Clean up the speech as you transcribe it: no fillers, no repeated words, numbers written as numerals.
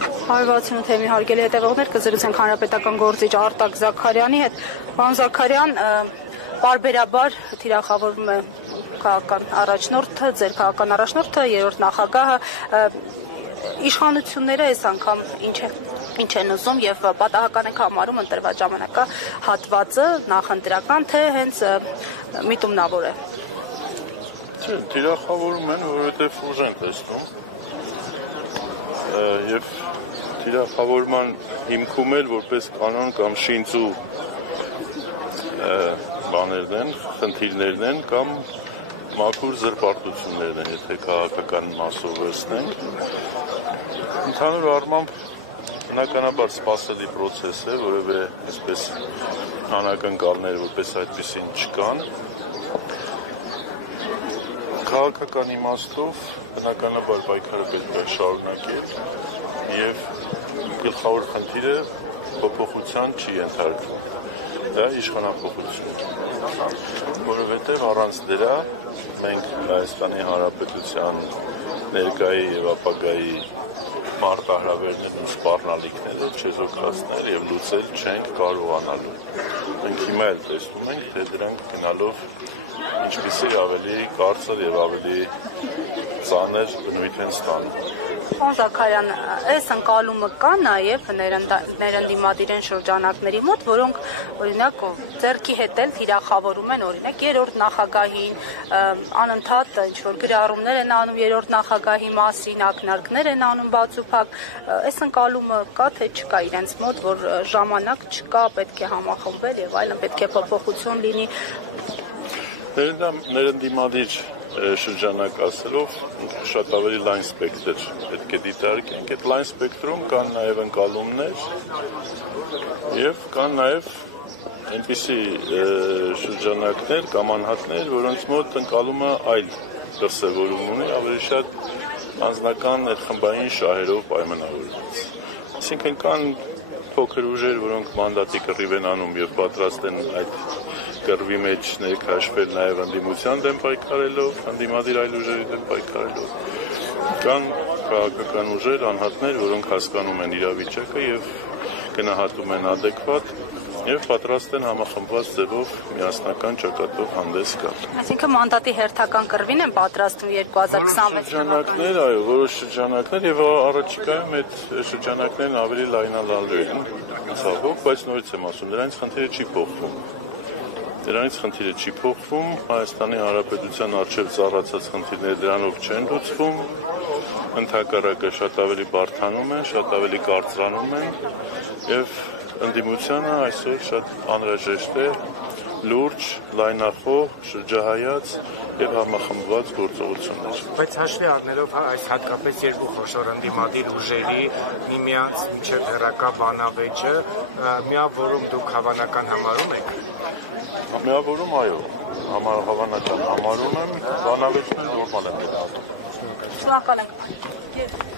168 թեմի հարգելի հետևողներ, կզրուցենք հանրապետական գործիչ Արտակ Զաքարյանի հետ։ Պարոն Զաքարյան, պարբերաբար թիրախավորվում է քաղաքական առաջնորդը, ձեր քաղաքական առաջնորդը, երրորդ նախագահը, իշխանությունները այս անգամ ինչ են ուզում եւ պատահական եք համարում ընտրված ժամանակահատվածը նախընտրական, թե հենց միտումնավոր է։ Չէ, թիրախավորում են, որովհետեւ ուժ են տեսնում եւ թիրախավորման հիմքում էլ որպես կանոն կամ շինծու բաներն են, խնդիրներն են կամ մաքուր զրպարտություններն են, եթե քաղաքական մասով վերցնենք։ Ընդհանուր առմամբ բնականաբար սպասելի պրոցես է, որևէ այսպես անակնկալներ որպես այդպեսին չկան։ Քաղաքական իմաստով բնականաբար պայքարը պետք է շարունակել եւ գլխավոր խնդիրը փոփոխության չի ենթարկվում։ Դա իշխանափոխություն է, որովհետեւ առանց դրա մենք Հայաստանի Հանրապետության ներկայի եւ ապագայի մարտահրավերներն ու սպառնալիքները չեզոքացնել եւ լուծել չենք կարողանալու։ Մենք հիմա էլ տեսնում ենք, թե դրանք գնալով ինչպիսի ավելի կարծր եւ ավելի ծանր բնույթ են ստանում։ Պարոն Զաքարյան, այս ընկալումը կա նաև ներընդդիմադիրեն շրջանակների մոտ, որոնք օրինակ ձեռքի հետ էլ թիրախավորում են օրինակ երրորդ նախագահին, անընդհատ ինչ-որ գրառումներ են անում երրորդ նախագահի մասին, ակնարկներ են անում բացուփակ, այս ընկալումը կա թե չկա իրենց մոտ, որ ժամանակ չկա, պետք է համախմբվել եւ այլն, պետք է փոփոխություն լինի։ Ներընդդիմադիր շրջանակ ասելով շատ ավելի լայն սպեկտր պետք է դիտարկենք, այդ լայն սպեկտրում կան նաև ընկալումներ եւ կան նաև այնպիսի շրջանակներ կամ անհատներ, որոնց մոտ ընկալումը այլ դրսևորում ունի, ավելի շատ անձնական խմբային շահերով պայմանավորված։ Այսինքն կան փոքր ուժեր, որոնք մանդատի կռիվ են անում եւ պատրաստ են այդ կռվի մեջ ներքաշվել նաև ընդդիմության դեմ պայքարելով, ընդդիմադիր այլ ուժերի դեմ պայքարելով։ Կան քաղաքական ուժեր, անհատներ, որոնք հասկանում են իրավիճակը եւ գնահատում են adekvat եւ պատրաստ են համախմբված ձևով միասնական ճակատով հանդես գալ։ Այսինքն մանդատի հերթական կռվին են պատրաստվում 2026 շրջանակներ, այո, որոշ շրջանակներ եւ առաջիկայում այդ շրջանակներն ավելի լայնանալու են։ Ցավոք, բայց նորից եմ ասում, դրանից խնդիրը չի փոխվում։ Դրանից խնդիրը չի փոխվում, Հայաստանի Հանրապետության առջև ծառացած խնդիրները դրանով չեն լուծվում, ընդհակառակը շատ ավելի բարդանում են, շատ ավելի կարծրանում են եւ ընդդիմությանը այսօր շատ անհրաժեշտ է լուրջ, լայնախոհ, շրջահայաց եւ համախմբված գործողություններ։ Բայց հաշվի առնելով այս հատկապես երկու խոշոր ընդդիմադիր ուժերի միմյանց միջև հերակա բանավեճը, միավորում դուք հավանական համարում եք։ Միավորում այո, հավանական համարում եմ, բանավեճն նորմալ է գնահատում։ Շնորհակալ ենք։